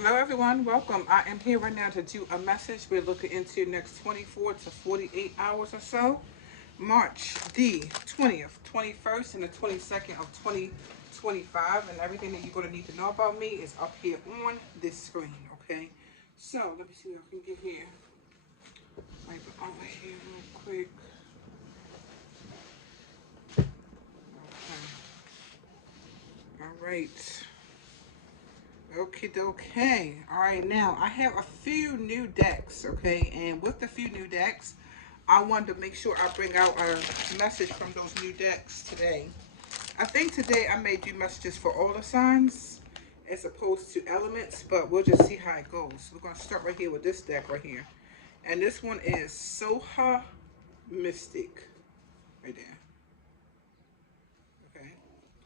Hello everyone, welcome. I am here right now to do a message. We're looking into next 24 to 48 hours or so. March the 20th, 21st, and the 22nd of 2025. And everything that you're going to need to know about me is up here on this screen, okay? So, let me see what I can get here. Right over here real quick. Okay. All right. Okay. All right, now I have a few new decks, okay? And with the few new decks, I wanted to make sure I bring out a message from those new decks today. I think today I may do messages for all the signs as opposed to elements, but we'll just see how it goes. We're going to start right here with this deck right here. And this one is Soha Mystic, right there. Okay,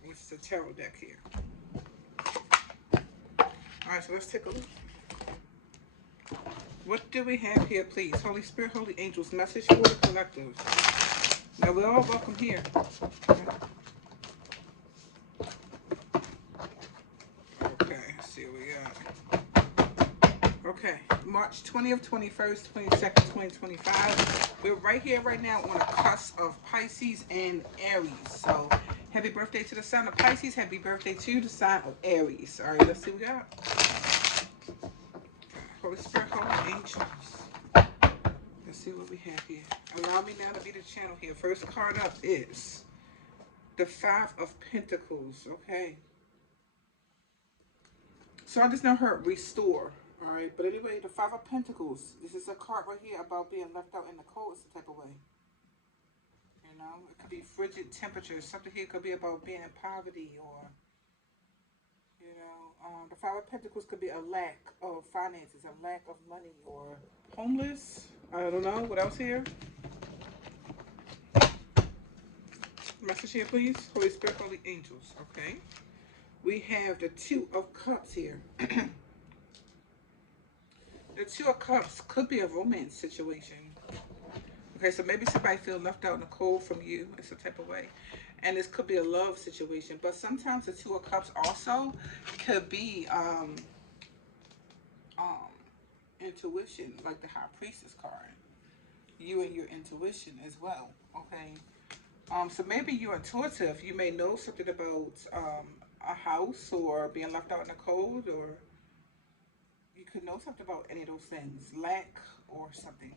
which is a tarot deck here. All right, so let's take a look. What do we have here, please? Holy Spirit, Holy Angels, message for the collective. Now, we're all welcome here. Okay, let's see what we got. Okay, March 20th, 21st, 22nd, 2025. We're right here, right now, on the cusp of Pisces and Aries. So, happy birthday to the sign of Pisces. Happy birthday to the sign of Aries. All right, let's see what we got. Holy Spirit, Holy Angels. Let's see what we have here. Allow me now to be the channel here. First card up is the Five of Pentacles. Okay. So I just now heard restore. All right. But anyway, the Five of Pentacles. This is a card right here about being left out in the cold some type of way. You know, it could be frigid temperatures. Something here could be about being in poverty or, you know, the Five of Pentacles could be a lack of finances, a lack of money, or homeless. I don't know. What else here? Message here, please. Holy Spirit, Holy Angels. Okay. We have the Two of Cups here. The Two of Cups could be a romance situation. Okay, so maybe somebody feel left out in the cold from you in some type of way. And this could be a love situation. But sometimes the Two of Cups also could be intuition, like the High Priestess card. You and your intuition as well. Okay. So maybe you're intuitive. You may know something about a house or being left out in the cold, or you could know something about any of those things, lack or something.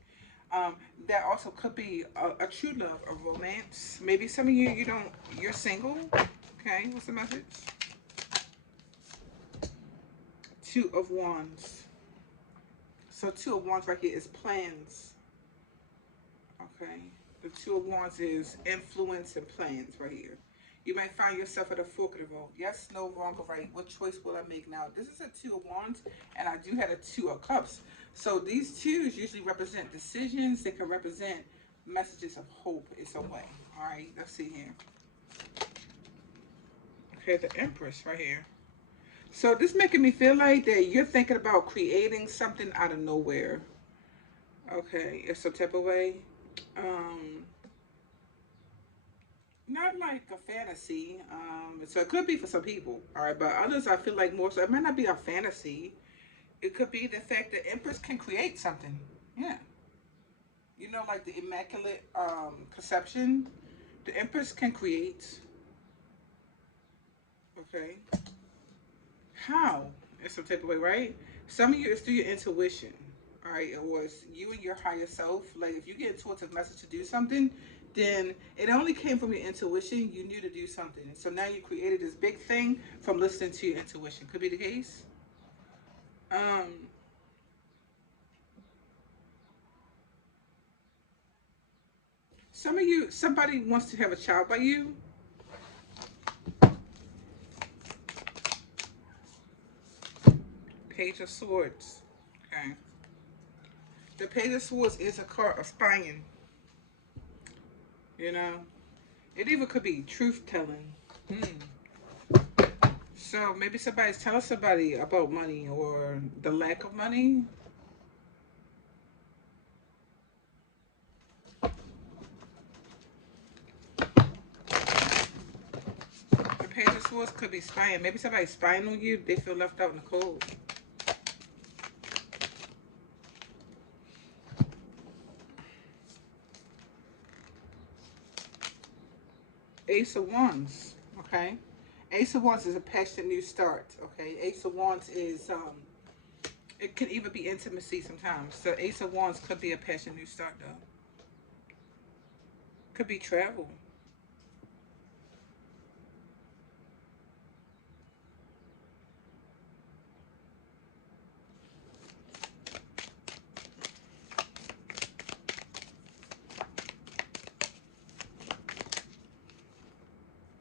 That also could be a true love, a romance. Maybe some of you're single. Okay, what's the message? Two of Wands. So Two of Wands right here is plans. Okay. The Two of Wands is influence and plans right here. You might find yourself at a fork of the road. Yes, no, wrong, or right. What choice will I make now? This is a Two of Wands, and I do have a Two of Cups. So these twos usually represent decisions. They can represent messages of hope in some way. All right, let's see here. Okay, the Empress right here. So this making me feel like that you're thinking about creating something out of nowhere. Okay, in some type of way. Not like a fantasy. So it could be for some people, all right, but others I feel like more so it might not be a fantasy. It could be the fact that Empress can create something. Yeah. You know, like the Immaculate Conception. The Empress can create. Okay. How? In some type of way, right? Some of you is through your intuition. All right, or it's you and your higher self. Like if you get a intuitive message to do something, then it only came from your intuition. You knew to do something. So now you created this big thing from listening to your intuition. Could be the case. Um, some of you, somebody wants to have a child by you. Page of Swords. Okay. The Page of Swords is a card of spying. You know, it even could be truth telling. So maybe somebody's telling somebody about money or the lack of money. The Page of Swords could be spying. Maybe somebody's spying on you. They feel left out in the cold. Ace of Wands. Okay. Ace of Wands is a passionate new start. Okay. Ace of Wands is it can even be intimacy sometimes. So Ace of Wands could be a passionate new start though. Could be travel.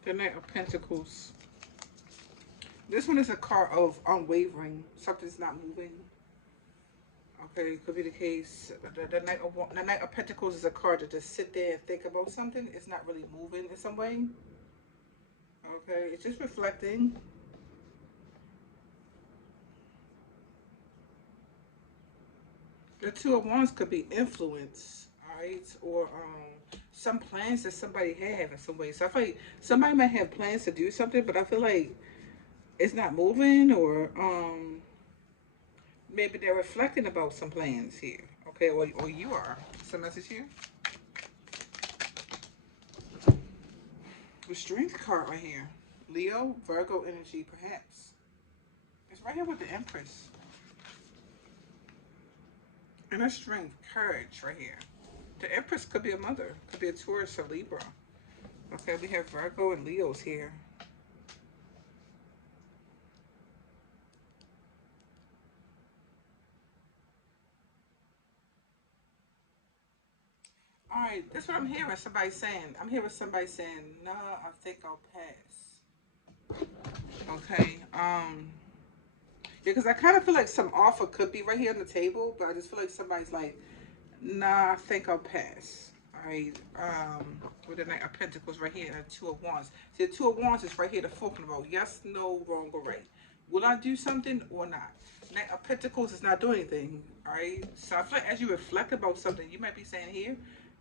The Knight of Pentacles. This one is a card of unwavering. Something's not moving. Okay, could be the case. The Knight of Pentacles is a card to just sit there and think about something. It's not really moving in some way. Okay, it's just reflecting. The Two of Wands could be influence, all right, or some plans that somebody have in some way. So I feel like somebody might have plans to do something, but I feel like it's not moving, or maybe they're reflecting about some plans here. Okay, or you are. Some message here. The Strength card right here. Leo, Virgo energy, perhaps. It's right here with the Empress. And a Strength, courage right here. The Empress could be a mother, could be a Taurus or Libra. Okay, we have Virgo and Leos here. All right, that's what I'm hearing somebody saying. I'm hearing somebody saying, no, I think I'll pass. Okay, yeah, because I kind of feel like some offer could be right here on the table, but I just feel like somebody's like, nah, I think I'll pass. All right, with the Knight of Pentacles right here and the Two of Wands. See, the Two of Wands is right here, the forking road. Yes, no, wrong, or right. Will I do something or not? Knight of Pentacles is not doing anything. All right, so I feel like as you reflect about something, you might be saying here,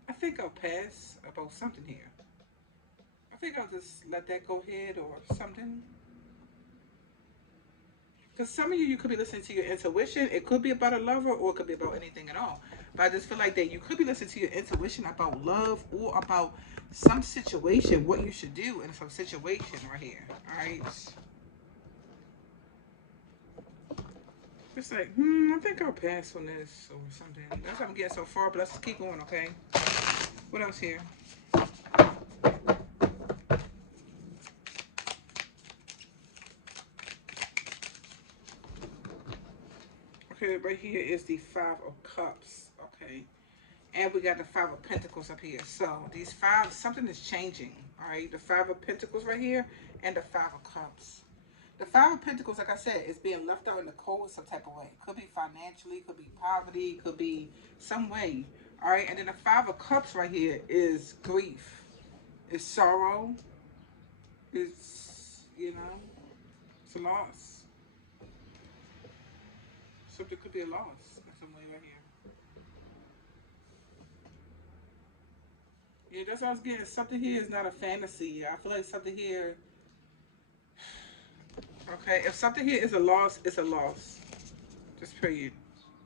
I think I'll pass about something here. I think I'll just let that go ahead or something. Because some of you, you could be listening to your intuition. It could be about a lover or it could be about anything at all. But I just feel like that you could be listening to your intuition about love or about some situation, what you should do in some situation right here. All right. It's like, I think I'll pass on this or something. That's what I'm getting so far, but let's keep going, okay? What else here? Okay, right here is the Five of Cups. Okay. And we got the Five of Pentacles up here. So these five, something is changing. All right. The Five of Pentacles right here and the Five of Cups. The Five of Pentacles, like I said, is being left out in the cold some type of way. Could be financially, could be poverty, could be some way. All right. And then the Five of Cups right here is grief, is sorrow, is, it's a loss. Something could be a loss in some way right here. Yeah, that's what I was getting. Something here is not a fantasy. I feel like something here. Okay, if something here is a loss, it's a loss. Just period.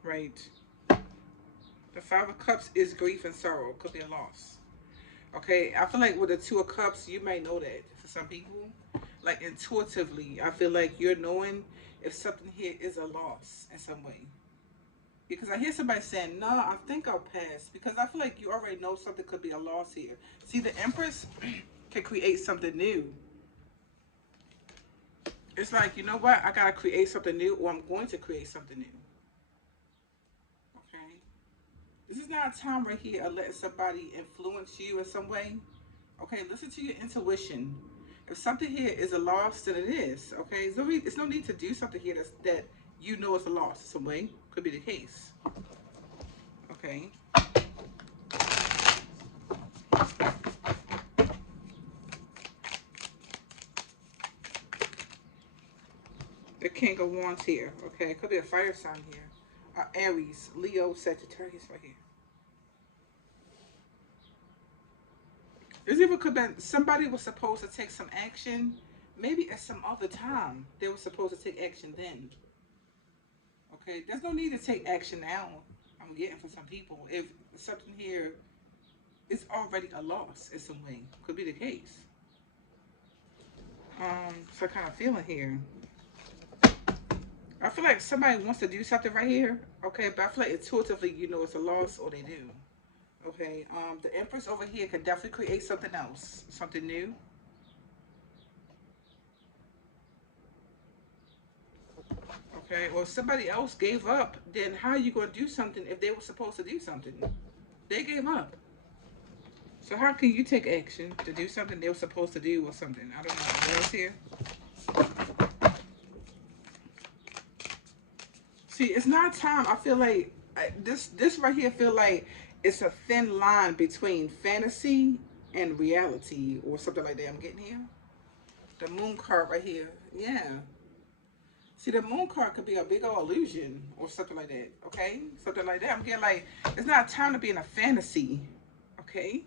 Right. The Five of Cups is grief and sorrow. Could be a loss. Okay, I feel like with the Two of Cups, you may know that for some people. Like intuitively, I feel like you're knowing if something here is a loss in some way. Because I hear somebody saying, no, I think I'll pass. Because I feel like you already know something could be a loss here. See, the Empress can create something new. It's like, you know what? I gotta create something new, or I'm going to create something new. Okay. This is not a time right here of letting somebody influence you in some way. Okay, listen to your intuition. If something here is a loss, then it is. Okay, it's no need to do something here that you know is a loss in some way. Could be the case. Okay. The King of Wands here. Okay, it could be a fire sign here. Aries, Leo, Sagittarius right here. This even could have been somebody was supposed to take some action. Maybe at some other time they were supposed to take action then. Okay, there's no need to take action now. I'm getting for some people. If something here is already a loss in some way, could be the case. So kind of feeling here. I feel like somebody wants to do something right here. Okay, but I feel like intuitively you know it's a loss or they do. Okay. The Empress over here could definitely create something else, something new. Okay. Well, if somebody else gave up, then how are you going to do something if they were supposed to do something? They gave up. So how can you take action to do something they were supposed to do or something? I don't know. What else here? See, it's not time. I feel like this right here feel like it's a thin line between fantasy and reality or something like that. I'm getting here. The moon card right here. Yeah. See, the moon card could be a big old illusion or something like that. Okay, something like that. I'm getting like it's not time to be in a fantasy. Okay,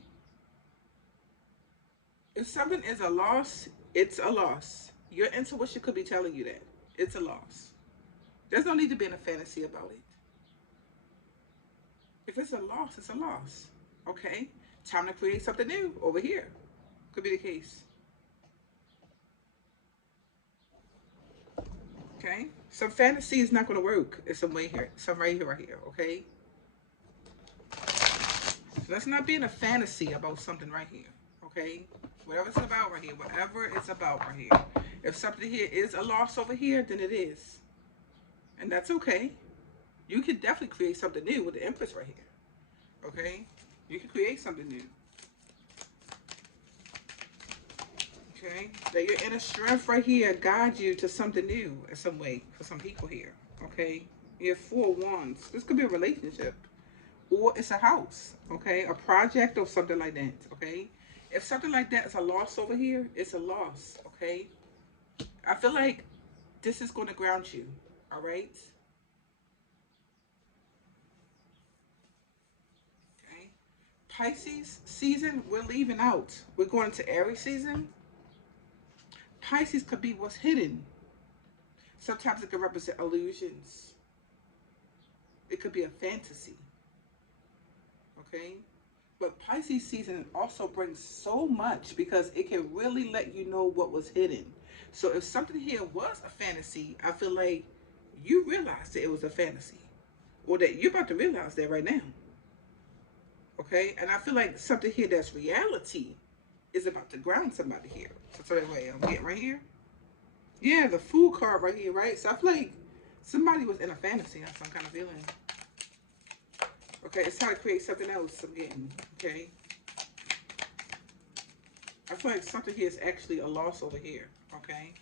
if something is a loss, it's a loss. Your intuition could be telling you that it's a loss. There's no need to be in a fantasy about it. If it's a loss, it's a loss. Okay, time to create something new over here. Could be the case. Okay, some fantasy is not going to work. It's some way here, some right here, right here. Okay, so let's not be in a fantasy about something right here. Okay, whatever it's about right here, whatever it's about right here. If something here is a loss over here, then it is, and that's okay. You can definitely create something new with the Empress right here. Okay, you can create something new. Okay, that your inner strength right here guides you to something new in some way for some people here. Okay, you have 4 wands. This could be a relationship, or it's a house. Okay, a project or something like that. Okay, if something like that is a loss over here, it's a loss. Okay, I feel like this is going to ground you. All right. Okay. Pisces season, we're leaving out. We're going into Aries season. Pisces could be what's hidden. Sometimes it can represent illusions. It could be a fantasy. Okay. But Pisces season also brings so much because it can really let you know what was hidden. So if something here was a fantasy, I feel like you realized that it was a fantasy. Or that you're about to realize that right now. Okay? And I feel like something here that's reality is about to ground somebody here. So anyway, I'm getting right here. Yeah, the Fool card right here, right? So I feel like somebody was in a fantasy. That's some kind of feeling. Okay, it's time to create something else. I'm getting. Okay. I feel like something here is actually a loss over here. Okay.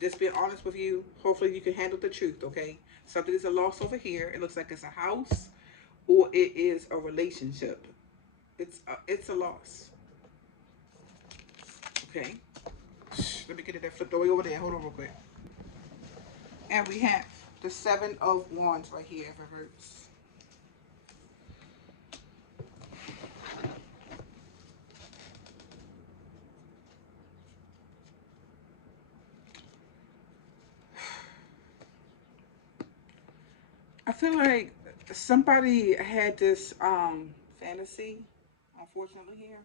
Just being honest with you. Hopefully you can handle the truth. Okay. Something is a loss over here. It looks like it's a house or it is a relationship. It's a loss. Okay. Let me get it there flipped all the way over there. Hold on real quick. And we have the 7 of Wands right here, reverse. I feel like somebody had this fantasy, unfortunately here,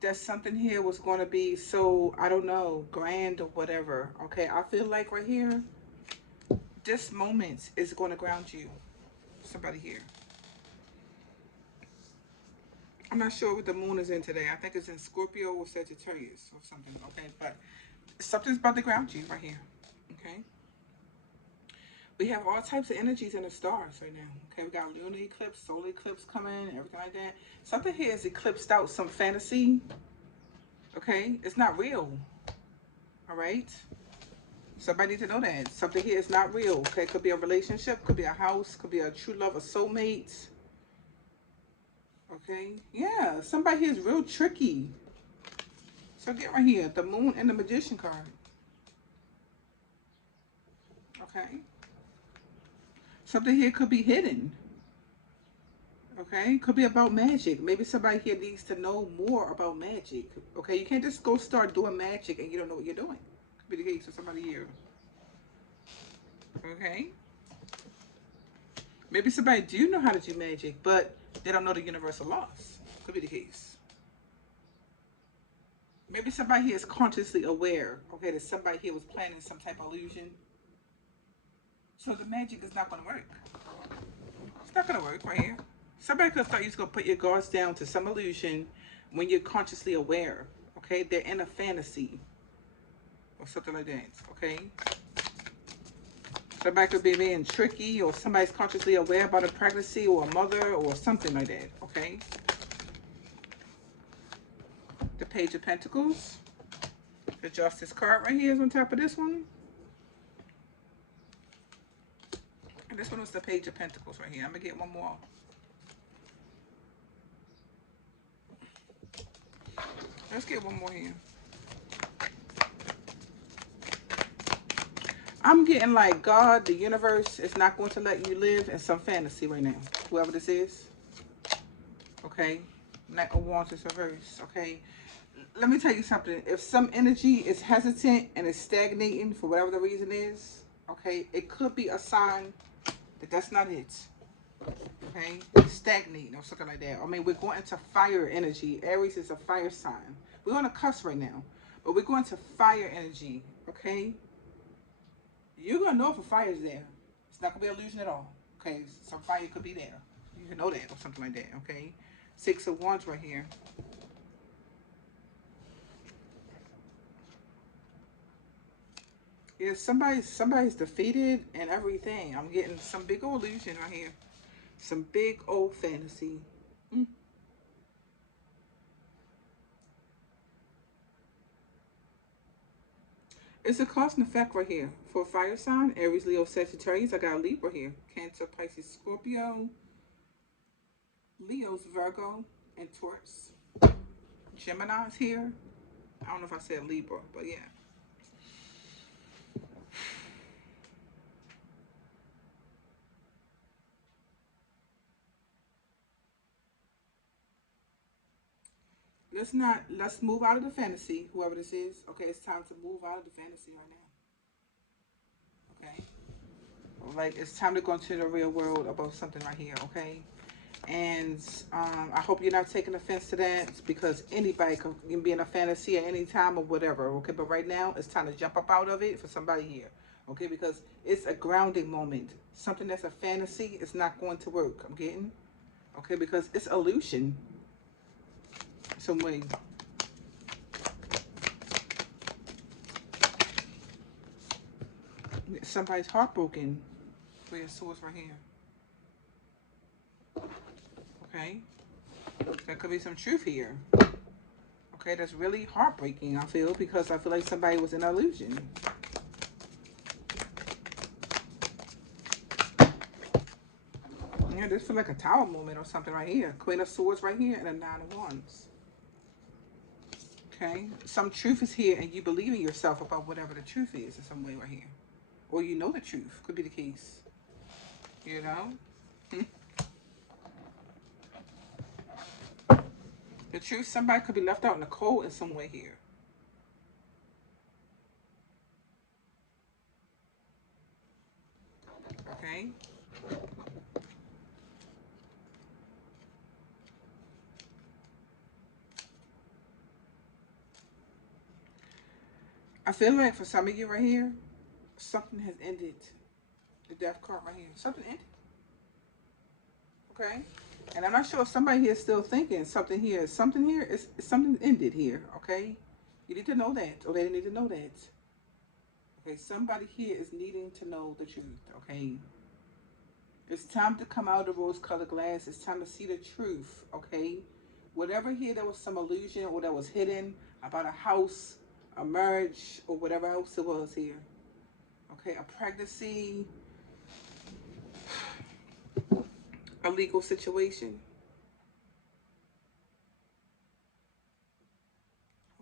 that something here was going to be so, I don't know, grand or whatever. Okay, I feel like right here, this moment is going to ground you. Somebody here. I'm not sure what the moon is in today. I think it's in Scorpio or Sagittarius or something. Okay, but something's about to ground you right here. Okay. We have all types of energies in the stars right now. Okay, we got lunar eclipse, solar eclipse coming, everything like that. Something here is eclipsed out, some fantasy. Okay, it's not real. All right. Somebody need to know that something here is not real. Okay, could be a relationship, could be a house, could be a true love, a soulmate. Okay, yeah, somebody here is real tricky. So get right here, the moon and the magician card. Okay, something here could be hidden. Okay, could be about magic. Maybe somebody here needs to know more about magic. Okay, you can't just go start doing magic and you don't know what you're doing. Could be the case for somebody here. Okay, maybe somebody do know how to do magic, but they don't know the universal laws. Could be the case. Maybe somebody here is consciously aware, okay, that somebody here was planning some type of illusion. So the magic is not going to work. It's not going to work right here. Somebody could start, you're just going to put your guards down to some illusion when you're consciously aware, okay? They're in a fantasy or something like that, okay? Somebody could be being tricky, or somebody's consciously aware about a pregnancy or a mother or something like that, okay? The Page of Pentacles. The Justice card right here is on top of this one. And this one was the Page of Pentacles right here. I'm going to get one more. Let's get one more here. I'm getting like God, the universe, is not going to let you live in some fantasy right now. Whoever this is. Okay. Knight of Wands is reverse. Okay. Let me tell you something. If some energy is hesitant and is stagnating for whatever the reason is, okay, it could be a sign that that's not it. Okay. It's stagnating or something like that. I mean, we're going into fire energy. Aries is a fire sign. We're on a cusp right now. But we're going to fire energy. Okay. You're going to know if a fire is there. It's not going to be an illusion at all. Okay, some fire could be there. You can know that or something like that, okay? 6 of Wands right here. Yeah, somebody's defeated and everything. I'm getting some big old illusion right here. Some big old fantasy. It's a cause and effect right here. For fire sign, Aries, Leo, Sagittarius, I got a Libra here. Cancer, Pisces, Scorpio, Leo's, Virgo, and Taurus. Gemini's here. I don't know if I said Libra, but yeah. Let's move out of the fantasy, whoever this is. Okay, it's time to move out of the fantasy right now. Okay? Like, it's time to go into the real world about something right here, okay? And I hope you're not taking offense to that, because anybody can be in a fantasy at any time or whatever, okay? But right now, it's time to jump up out of it for somebody here, okay? Because it's a grounding moment. Something that's a fantasy is not going to work, I'm getting? Okay, because it's illusion. Some way. Somebody's heartbroken for your source right here. Okay? There could be some truth here. Okay, that's really heartbreaking, I feel, because I feel like somebody was in an illusion. Yeah, this feels like a tower moment or something right here. Queen of Swords right here and a 9 of Wands. Okay? Some truth is here and you believe in yourself about whatever the truth is in some way right here. Or you know the truth. Could be the case. You know? The truth, somebody could be left out in the cold in some way here. Okay? I feel like for some of you right here, something has ended. The Death card right here. Something ended. Okay? And I'm not sure if somebody here is still thinking something here. Is something ended here, okay? You need to know that, or they need to know that. Okay, somebody here is needing to know the truth, okay? It's time to come out of the rose-colored glass. It's time to see the truth, okay? Whatever here, there was some illusion or that was hidden about a house, a marriage, or whatever else it was here. Okay, a pregnancy, a legal situation.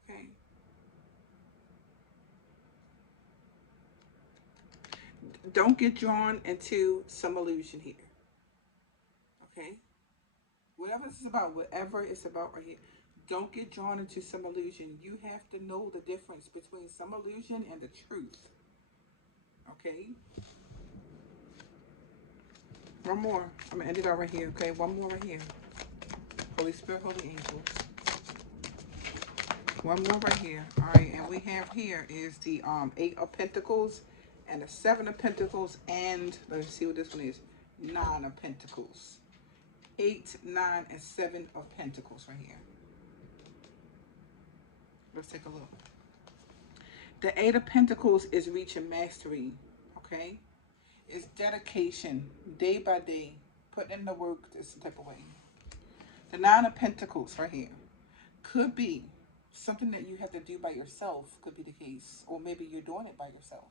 Okay. Don't get drawn into some illusion here. Okay? Whatever this is about, whatever it's about right here, don't get drawn into some illusion. You have to know the difference between some illusion and the truth. Okay? One more. I'm going to end it out right here, okay? One more right here. Holy Spirit, Holy Angels. One more right here. All right, and we have here is the Eight of Pentacles and the Seven of Pentacles, and let's see what this one is. Nine of Pentacles. 8, 9, and 7 of Pentacles right here. Let's take a look. The Eight of Pentacles is reaching mastery, okay? It's dedication, day by day, putting in the work this type of way. The Nine of Pentacles right here could be something that you have to do by yourself, could be the case, or maybe you're doing it by yourself.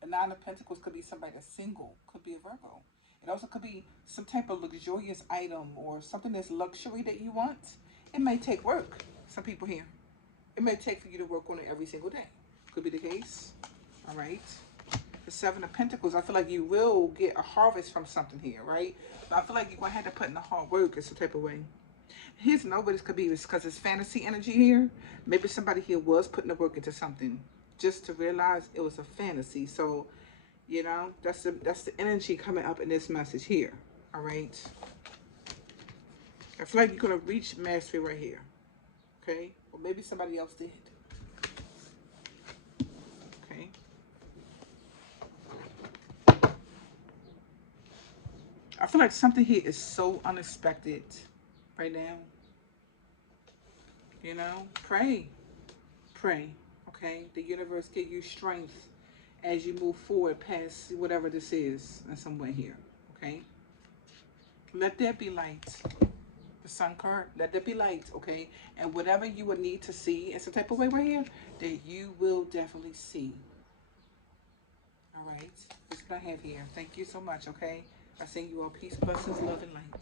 The Nine of Pentacles could be somebody that's single, could be a Virgo. It also could be some type of luxurious item or something that's luxury that you want. It may take work, some people here. It may take for you to work on it every single day. Could be the case. All right. The Seven of Pentacles, I feel like you will get a harvest from something here, right? But I feel like you're going to have to put in the hard work in some type of way. Here's another way this could be, because it's fantasy energy here. Maybe somebody here was putting the work into something just to realize it was a fantasy. So, you know, that's the energy coming up in this message here. All right. I feel like you're going to reach mastery right here. Okay. Or maybe somebody else did. Okay. I feel like something here is so unexpected right now. You know, pray. Pray. Okay. The universe give you strength as you move forward past whatever this is in some way here. Okay. Let there be light. The Sun card, let there be light, okay? And whatever you would need to see in some type of way right here, that you will definitely see. All right. That's what I have here. Thank you so much, okay? I send you all peace, blessings, love, and light.